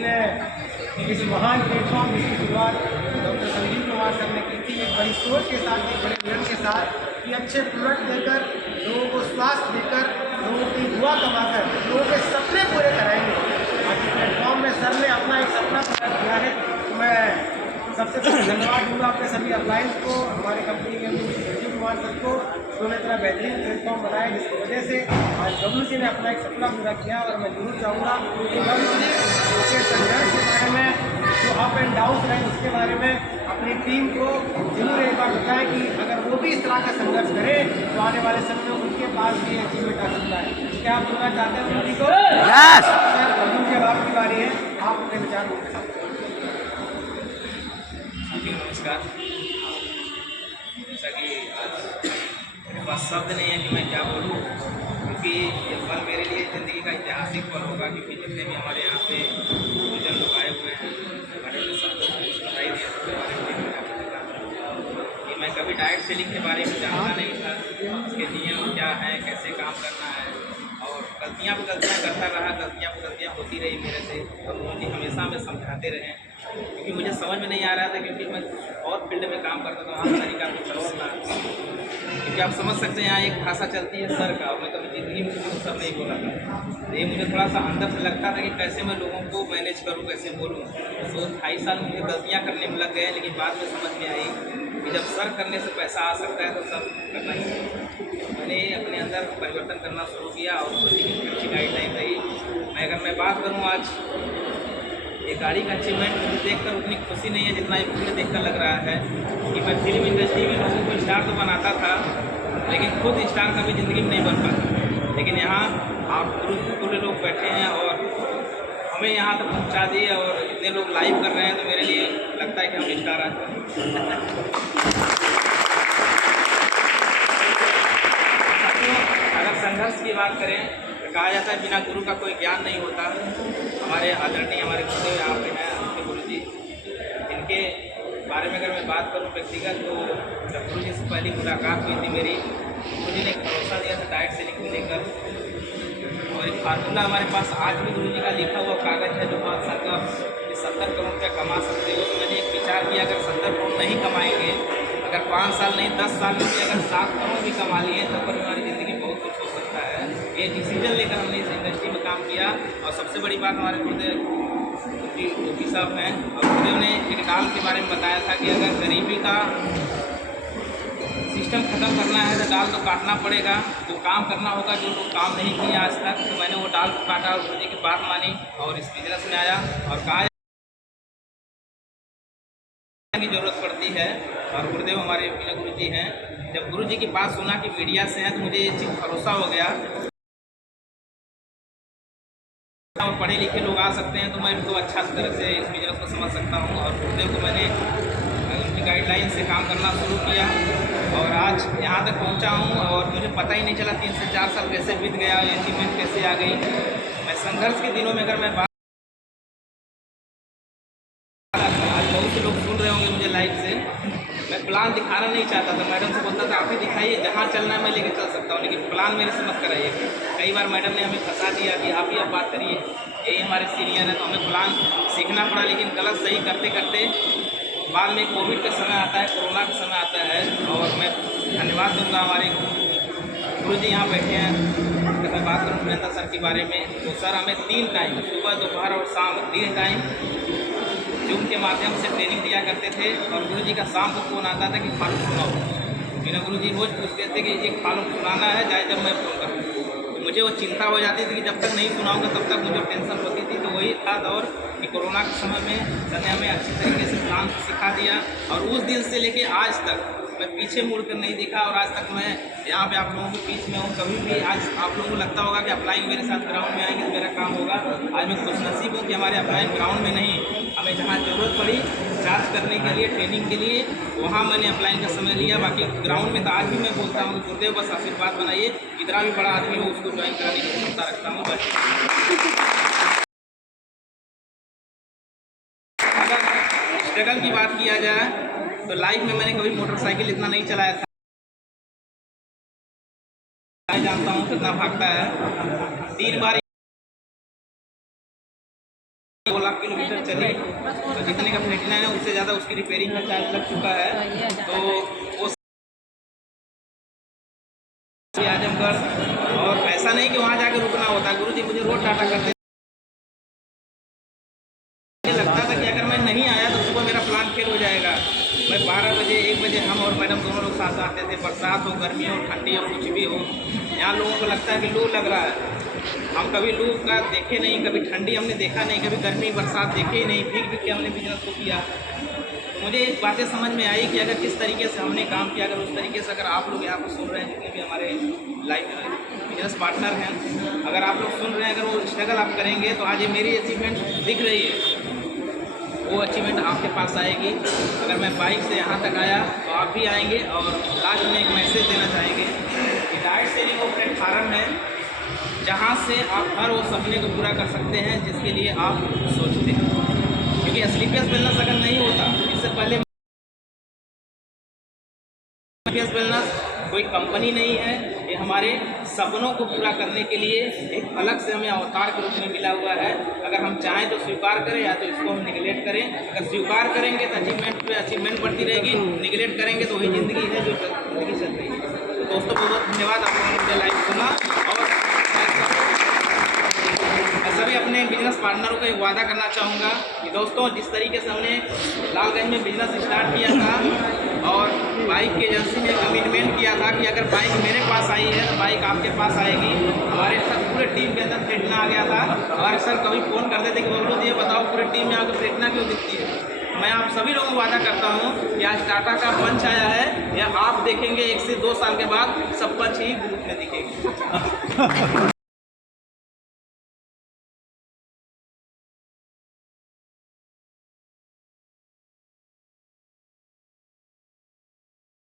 ने इस महान प्लेटफॉर्म जिसकी शुरुआत डॉक्टर संजीव कुमार सर ने की थी, एक बड़ी सोच के साथ, एक बड़े विजन के साथ कि अच्छे प्रोडक्ट देकर, लोगों को स्वास्थ्य देकर, लोगों की दुआ कमाकर, लोगों के सपने पूरे कराएंगे। आज इस प्लेटफॉर्म में सर ने अपना एक सपना पूरा किया है। तो मैं सबसे पहले धन्यवाद दूंगा अपने सभी अप्लायंस को, हमारी कंपनी के संजीव कुमार सर को, उन्होंने इतना बेहतरीन प्लेटफॉर्म बनाया जिसकी वजह से आज डब्ल्यू जी ने अपना एक सपना पूरा किया। और मैं जरूर चाहूँगा कि डब्ल्यू जी उसके संघर्ष के बारे में, जो अप एंड डाउन रहे उसके बारे में अपनी टीम को जरूर एक बार बताएं कि अगर वो भी इस तरह का संघर्ष करें तो आने वाले समय में उनके पास भी अचीवमेंट आ सकता है। क्या आप बोलना चाहते हैं उन्हीं को? सर डब्ल्यू जी, अब आपकी बारी है, आप अपने विचार उनके साथ। जी नमस्कार। जैसा कि आज मेरे पास शब्द नहीं है कि मैं क्या बोलूँ, क्योंकि ये पल मेरे लिए ज़िंदगी का ऐतिहासिक पल होगा। क्योंकि जितने भी हमारे यहाँ पे बुजुर्ग लोग आए हुए हैं, मैंने उन्हें सबको कुछ बताई दिया सबके बारे में कि मैं कभी डायरेक्ट सेलिंग के बारे में जानता नहीं था, इसके नियम क्या हैं, कैसे काम करना है, और गलतियाँ पर गलतियाँ करता रहा, गलतियाँ पर गलतियाँ होती रही मेरे से। और उन्होंने हमेशा हमें समझाते रहे, क्योंकि मुझे समझ में नहीं आ रहा था, क्योंकि मैं और फील्ड में काम करता था, वहाँ तरीका कुछ और था। क्योंकि आप समझ सकते हैं यहाँ एक भाषा चलती है सर का, और मैं कभी ज़िंदगी में किसी को सर नहीं बोला था। ये मुझे थोड़ा सा अंदर से लगता था कि कैसे मैं लोगों को मैनेज करूँ, कैसे बोलूँ। तो 2.5 साल मुझे गलतियाँ करने में लग गए, लेकिन बाद में समझ में आई कि जब सर करने से पैसा आ सकता है तो सब करना ही है। मैंने अपने अंदर परिवर्तन करना शुरू किया और खुद की अच्छी गाइडलाइन रही। अगर मैं बात करूँ आज ये गाड़ी का अचीवमेंट, मुझे देखकर उतनी खुशी नहीं है जितना ये फील्ड देखकर लग रहा है कि मैं फिल्म इंडस्ट्री में लोगों को स्टार तो बनाता था, लेकिन खुद स्टार कभी ज़िंदगी में नहीं बन पाता। लेकिन यहाँ आप पूरे लोग बैठे हैं और हमें यहाँ तक पहुँचा दिए, और इतने लोग लाइव कर रहे हैं, तो मेरे लिए लगता है कि हम स्टार आ अगर संघर्ष की बात करें तो कहा जाता है बिना गुरु का कोई ज्ञान नहीं होता। हमारे आदरणीय हमारे गुरुदेव यहाँ पे हैं, आपके गुरु जी, इनके बारे में अगर मैं बात करूँ व्यक्तिगत, तो जब गुरु जी से पहली मुलाकात हुई थी मेरी, गुरु जी ने एक भरोसा दिया था डायरेक्ट सेलिंग को लेकर। और एक फार्मूला हमारे पास आज भी गुरु जी का लिखा हुआ कागज़ है, जो 5 साल का 70 करोड़ रुपया कमा सकते हो। तो मैंने एक विचार किया, अगर 70 करोड़ नहीं कमाएंगे, अगर 5 साल नहीं 10 साल में भी अगर 7 करोड़ भी कमा लिए, तब पर हमारी ज़िंदगी बहुत कुछ हो सकता है। ये डिसीजन लेकर हमने इस इंडस्ट्री में काम किया। और सबसे बड़ी बात, हमारे गुरुदेव ओपी साहब हैं, और गुरुदेव ने एक डाल के बारे में बताया था कि अगर गरीबी का सिस्टम ख़त्म करना है तो डाल तो काटना पड़ेगा, जो काम करना होगा, जो लोग काम नहीं किए आज तक। तो मैंने वो डाल को काटा और गुरुजी की बात मानी और इस बिजनेस में आया। और कहा की ज़रूरत पड़ती है, और गुरुदेव हमारे बिना गुरु जी हैं। जब गुरु जी की बात सुना कि मीडिया से हैं, तो मुझे ये चीज़ भरोसा हो गया और पढ़े लिखे लोग आ सकते हैं, तो मैं इनको अच्छा तरह से इस बिजनेस को समझ सकता हूँ। और गुरुदेव को मैंने उनकी गाइडलाइन से काम करना शुरू किया और आज यहाँ तक पहुँचा हूँ। और मुझे पता ही नहीं चला 3 से 4 साल कैसे बीत गया, अचीवमेंट कैसे आ गई। मैं संघर्ष के दिनों में अगर मैं आज बहुत से लोग सुन रहे होंगे मुझे लाइव से, मैं प्लान दिखाना नहीं चाहता था। मैडम से बोलता था आप ही दिखाइए, जहाँ चलना है मैं लेके चल सकता हूँ, लेकिन प्लान मेरे से मत कराइए। कई बार मैडम ने हमें फंसा दिया कि आप ही अब बात करिए, यही हमारे सीनियर है। तो हमें प्लान सीखना पड़ा, लेकिन गलत सही करते करते बाद में कोविड का समय आता है, कोरोना का समय आता है। और मैं धन्यवाद दूँगा हमारे गुरु जी यहाँ बैठे हैं। अगर मैं बात करूँ प्रियंका सर के बारे में, तो सर हमें 3 टाइम, सुबह दोपहर और शाम 3 टाइम जूम के माध्यम से ट्रेनिंग दिया करते थे। और गुरु जी का शाम को फ़ोन आता था कि फालूक सुनाओ। मेरा गुरु जी रोज़ पूछते थे कि एक फालूक सुनाना है, चाहे जब मैं फ़ोन करूँ। तो मुझे वो चिंता हो जाती थी कि जब तक नहीं सुनाऊंगा तब तक मुझे टेंशन होती थी। तो वही था दौर कि कोरोना के समय में सर ने हमें अच्छी तरीके से प्लान सिखा दिया। और उस दिन से लेके आज तक मैं पीछे मुड़कर नहीं दिखा, और आज तक मैं यहाँ पे आप लोगों के बीच में हूँ। कभी भी आज आप लोगों को लगता होगा कि अप्लाइंग मेरे साथ ग्राउंड में आएंगे तो मेरा काम होगा। आज मैं खुशनसीब हूँ कि हमारे अप्लाइंग ग्राउंड में नहीं, हमें जहाँ ज़रूरत पड़ी जांच करने के लिए, ट्रेनिंग के लिए, वहाँ मैंने अप्लाइंग का समय लिया। बाकी ग्राउंड में तो आज भी मैं बोलता हूँ कि गुरुदेव बस आशीर्वाद बनाइए, इतना भी बड़ा आदमी हो उसको ज्वाइन कराने की क्षमता रखता हूँ। बस अगर स्ट्रगल की बात किया जाए तो लाइफ में मैंने कभी मोटरसाइकिल इतना नहीं चलाया था। मैं जानता हूँ कितना भागता है। 3 बार बोला लाख किलोमीटर चली, तो जितने का प्लेटिना है उससे ज़्यादा उसकी रिपेयरिंग का चार्ज लग चुका है। तो वो आजमगढ़, और ऐसा नहीं कि वहाँ जाकर रुकना होता। गुरुजी मुझे रोज डाटा करते लगता था कि अगर मैं नहीं आया तो सुबह मेरा प्लान फेल हो जाएगा। मैं 12 बजे 1 बजे हम और मैडम दोनों लोग साथ आते थे, बरसात हो, गर्मी हो, ठंडी हो, कुछ भी हो। यहाँ लोगों को लगता है कि लू लग रहा है, हम कभी लू का देखे नहीं, कभी ठंडी हमने देखा नहीं, कभी गर्मी बरसात देखे ही नहीं, भीग भीग के हमने बिजनेस को किया। मुझे एक बातें समझ में आई कि अगर किस तरीके से हमने काम किया, अगर उस तरीके से अगर आप लोग यहाँ पर सुन रहे हैं, जितने भी हमारे लाइफ बिजनेस पार्टनर हैं, अगर आप लोग सुन रहे हैं, अगर वो स्ट्रगल आप करेंगे तो आज ये मेरी अचीवमेंट दिख रही है, वो अचीवमेंट आपके पास आएगी। अगर मैं बाइक से यहाँ तक आया तो आप भी आएंगे। और लास्ट में एक मैसेज देना चाहेंगे कि डाइट सेलिंग वो प्लेटफार्म है जहाँ से आप हर वो सपने को पूरा कर सकते हैं जिसके लिए आप सोचते हैं। क्योंकि स्लीपियस वेलनेस अगर नहीं होता, इससे पहले स्लीपियस वेलनेस कोई कंपनी नहीं है, ये हमारे सपनों को पूरा करने के लिए एक अलग से हमें अवतार के रूप में मिला हुआ है। अगर हम चाहें तो स्वीकार करें या तो इसको हम निगलेक्ट करें। अगर स्वीकार करेंगे तो अचीवमेंट पे अचीवमेंट बढ़ती रहेगी, निगलेक्ट करेंगे तो वही ज़िंदगी है जो ज़िंदगी चल रही है। तो दोस्तों बहुत बहुत धन्यवाद, आप लोगों ने मुझे लाइव सुना। और मैं सभी अपने बिजनेस पार्टनरों को एक वादा करना चाहूँगा कि दोस्तों जिस तरीके से हमने लालगंज में बिजनेस स्टार्ट किया था और बाइक की एजेंसी में कमिटमेंट किया था कि अगर बाइक मेरे पास आई है तो बाइक आपके पास आएगी। हमारे साथ पूरे टीम के अंदर प्लेटिना आ गया था। हमारे सर कभी फ़ोन करते थे कि बबलू ये बताओ पूरे टीम में आकर प्लेटिना क्यों दिखती है। मैं आप सभी लोगों को वादा करता हूँ कि आज टाटा का पंच आया है, या आप देखेंगे 1 से 2 साल के बाद सब पंच ही ग्रुप में दिखेंगे।